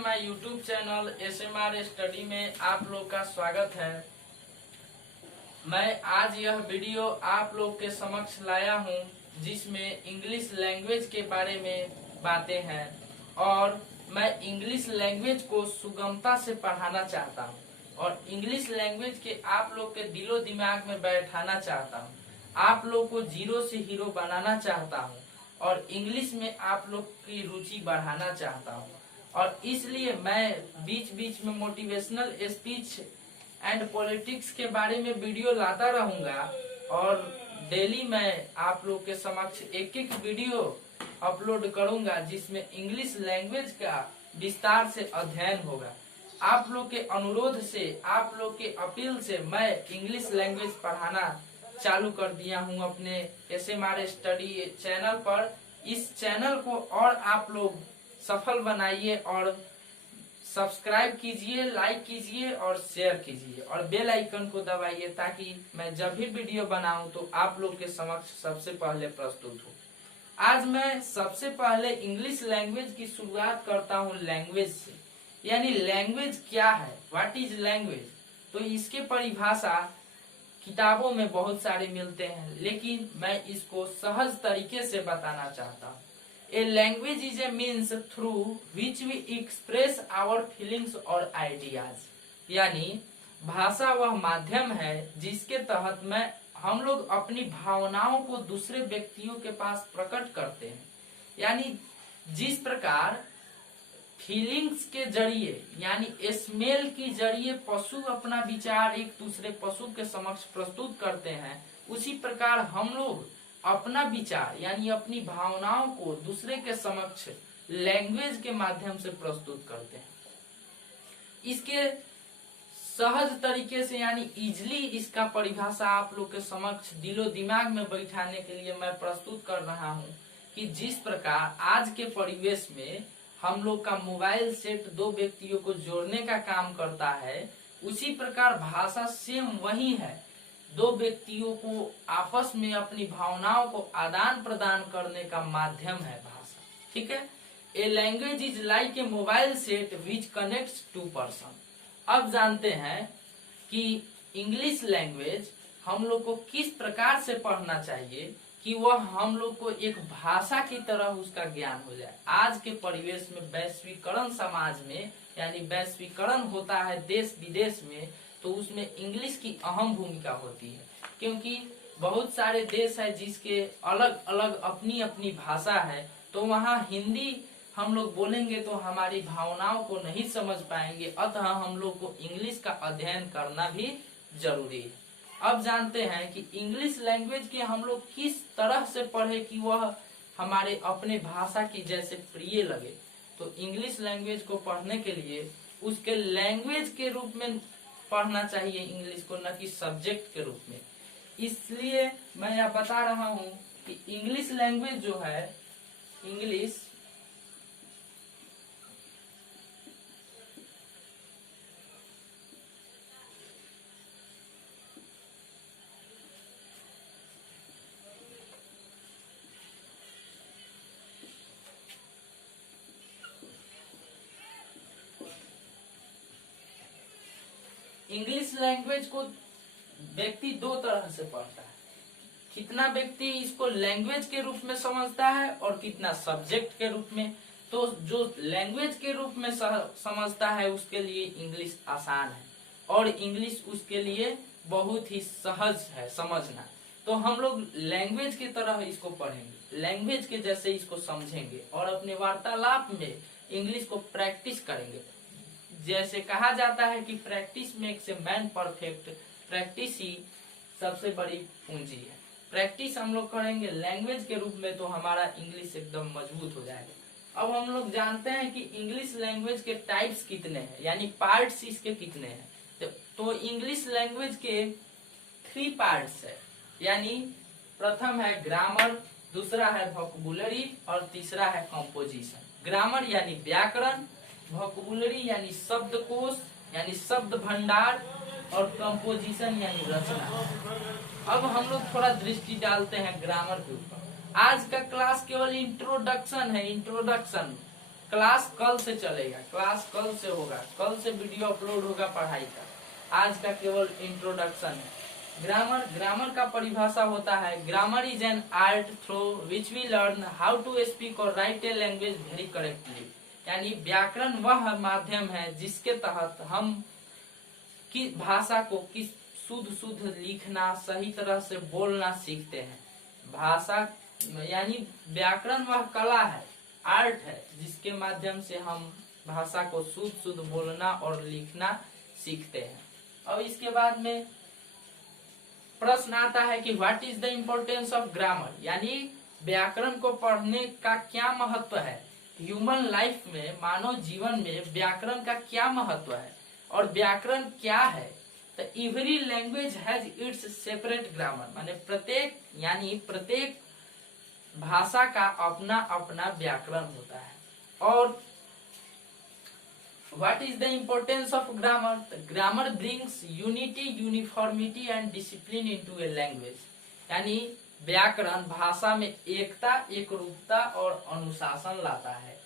My YouTube channel SMR study में आप लोग का स्वागत है। मैं आज यह वीडियो आप लोग के समक्ष लाया हूं जिसमें इंग्लिश लैंग्वेज के बारे में बातें हैं और मैं इंग्लिश लैंग्वेज को सुगमता से पढ़ाना चाहता हूं और इंग्लिश लैंग्वेज के आप लोग के दिलो दिमाग में बैठाना चाहता हूं। आप लोग को जीरो से हीरो बनाना चाहता हूं और इंग्लिश में आप लोग की रुचि बढ़ाना चाहता हूं और इसलिए मैं बीच बीच में मोटिवेशनल स्पीच एंड पॉलिटिक्स के बारे में वीडियो लाता रहूंगा और डेली मैं आप लोग के समक्ष एक एक वीडियो अपलोड करूंगा जिसमें इंग्लिश लैंग्वेज का विस्तार से अध्ययन होगा। आप लोग के अनुरोध से, आप लोग के अपील से मैं इंग्लिश लैंग्वेज पढ़ाना चालू कर दिया हूं अपने SMR स्टडी चैनल पर। इस चैनल को और आप लोग सफल बनाइए और सब्सक्राइब कीजिए, लाइक कीजिए और शेयर कीजिए और बेल आइकन को दबाइए ताकि मैं जब भी वीडियो बनाऊं तो आप लोग के समक्ष सबसे पहले प्रस्तुत हो। आज मैं सबसे पहले इंग्लिश लैंग्वेज की शुरुआत करता हूं लैंग्वेज से, यानी लैंग्वेज क्या है, व्हाट इज लैंग्वेज। तो इसके परिभाषा किताबों में बहुत सारे मिलते हैं लेकिन मैं इसको सहज तरीके से बताना चाहता हूँ। A language is a means through which we express our feelings और आइडियाज, यानी भाषा वह माध्यम है जिसके तहत हम लोग अपनी भावनाओं को दूसरे व्यक्तियों के पास प्रकट करते हैं। यानी जिस प्रकार फीलिंग्स के जरिए यानी स्मेल की जरिए पशु अपना विचार एक दूसरे पशु के समक्ष प्रस्तुत करते हैं, उसी प्रकार हम लोग अपना विचार यानी अपनी भावनाओं को दूसरे के समक्ष लैंग्वेज के माध्यम से प्रस्तुत करते हैं। इसके सहज तरीके से यानी इजली इसका परिभाषा आप लोग के समक्ष दिलो दिमाग में बैठाने के लिए मैं प्रस्तुत कर रहा हूं कि जिस प्रकार आज के परिवेश में हम लोग का मोबाइल सेट दो व्यक्तियों को जोड़ने का काम करता है, उसी प्रकार भाषा सेम वही है, दो व्यक्तियों को आपस में अपनी भावनाओं को आदान प्रदान करने का माध्यम है भाषा। ठीक है। A language is like a mobile set which connects to person. अब जानते हैं कि इंग्लिश लैंग्वेज हम लोग को किस प्रकार से पढ़ना चाहिए कि वह हम लोग को एक भाषा की तरह उसका ज्ञान हो जाए। आज के परिवेश में वैश्वीकरण समाज में यानी वैश्वीकरण होता है देश विदेश में, तो उसमें इंग्लिश की अहम भूमिका होती है क्योंकि बहुत सारे देश है जिसके अलग अलग अपनी अपनी भाषा है, तो वहाँ हिंदी हम लोग बोलेंगे तो हमारी भावनाओं को नहीं समझ पाएंगे, अतः हम लोग को इंग्लिश का अध्ययन करना भी जरूरी है। अब जानते हैं कि इंग्लिश लैंग्वेज के हम लोग किस तरह से पढ़े कि वह हमारे अपने भाषा की जैसे प्रिय लगे। तो इंग्लिश लैंग्वेज को पढ़ने के लिए उसके लैंग्वेज के रूप में पढ़ना चाहिए इंग्लिश को, न कि सब्जेक्ट के रूप में। इसलिए मैं यह बता रहा हूँ कि इंग्लिश लैंग्वेज जो है, इंग्लिश इंग्लिश लैंग्वेज को व्यक्ति दो तरह से पढ़ता है। कितना व्यक्ति इसको लैंग्वेज के रूप में समझता है और कितना सब्जेक्ट के रूप में। तो जो लैंग्वेज के रूप में समझता है उसके लिए इंग्लिश आसान है और इंग्लिश उसके लिए बहुत ही सहज है समझना। तो हम लोग लैंग्वेज की तरह इसको पढ़ेंगे, लैंग्वेज के जैसे इसको समझेंगे और अपने वार्तालाप में इंग्लिश को प्रैक्टिस करेंगे। जैसे कहा जाता है कि practice makes a man perfect, practice ही सबसे बड़ी पूंजी है। प्रैक्टिस हम लोग करेंगे लैंग्वेज के रूप में तो हमारा इंग्लिश एकदम मजबूत हो जाएगा। अब हम लोग जानते हैं कि इंग्लिश लैंग्वेज के टाइप्स कितने हैं, यानी पार्ट्स इसके कितने हैं। तो इंग्लिश लैंग्वेज के 3 पार्ट्स है, यानी प्रथम है ग्रामर, दूसरा है वोकैबुलरी और तीसरा है कंपोजिशन। ग्रामर यानी व्याकरण, वोकैबुलरी यानी शब्दकोश यानी शब्द भंडार और कंपोजिशन यानी रचना। अब हम लोग थोड़ा दृष्टि डालते हैं ग्रामर के ऊपर। आज का क्लास केवल इंट्रोडक्शन है, इंट्रोडक्शन क्लास कल से चलेगा, क्लास कल से होगा, कल से वीडियो अपलोड होगा पढ़ाई का। आज का केवल इंट्रोडक्शन है। ग्रामर, ग्रामर का परिभाषा होता है, grammar is an art through which we learn how to speak और write a language very correctly. यानी व्याकरण वह माध्यम है जिसके तहत हम की भाषा को किस शुद्ध शुद्ध लिखना, सही तरह से बोलना सीखते हैं। भाषा यानी व्याकरण वह कला है, आर्ट है, जिसके माध्यम से हम भाषा को शुद्ध शुद्ध बोलना और लिखना सीखते हैं। और इसके बाद में प्रश्न आता है कि what is the importance of grammar, यानी व्याकरण को पढ़ने का क्या महत्व है। ह्यूमन लाइफ में, मानव जीवन में व्याकरण का क्या महत्व है और व्याकरण क्या है। तो every language has its separate grammar, माने प्रत्येक भाषा का अपना अपना व्याकरण होता है। और what is the importance of grammar, grammar brings unity, uniformity and discipline into a language. यानी व्याकरण भाषा में एकता, एकरूपता और अनुशासन लाता है।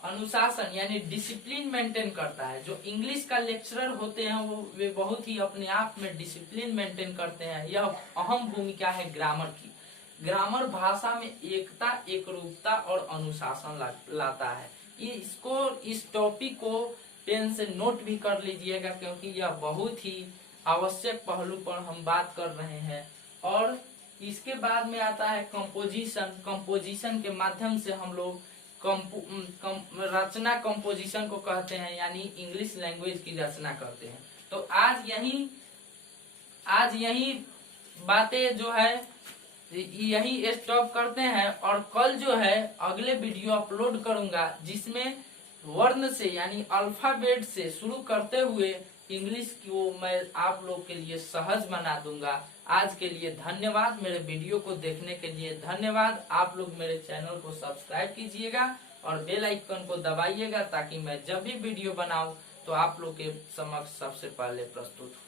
अनुशासन यानी डिसिप्लिन मेंटेन करता है। जो इंग्लिश का लेक्चरर होते हैं वे बहुत ही अपने आप में डिसिप्लिन मेंटेन करते हैं। यह अहम भूमिका है ग्रामर की। ग्रामर भाषा में एकता, एकरूपता और अनुशासन लाता है। इस टॉपिक को पेन से नोट भी कर लीजिएगा, क्योंकि यह बहुत ही आवश्यक पहलू पर हम बात कर रहे हैं। और इसके बाद में आता है कंपोजिशन। कंपोजिशन के माध्यम से हम लोग रचना, कंपोजिशन को कहते हैं, यानी इंग्लिश लैंग्वेज की रचना करते हैं। तो आज यही बातें जो है यही स्टॉप करते हैं। और कल जो है अगले वीडियो अपलोड करूंगा, जिसमें वर्ण से यानी अल्फाबेट से शुरू करते हुए इंग्लिश को मैं आप लोग के लिए सहज बना दूंगा। आज के लिए धन्यवाद, मेरे वीडियो को देखने के लिए धन्यवाद। आप लोग मेरे चैनल को सब्सक्राइब कीजिएगा और बेल आइकन को दबाइएगा, ताकि मैं जब भी वीडियो बनाऊं तो आप लोग के समक्ष सबसे पहले प्रस्तुत हो।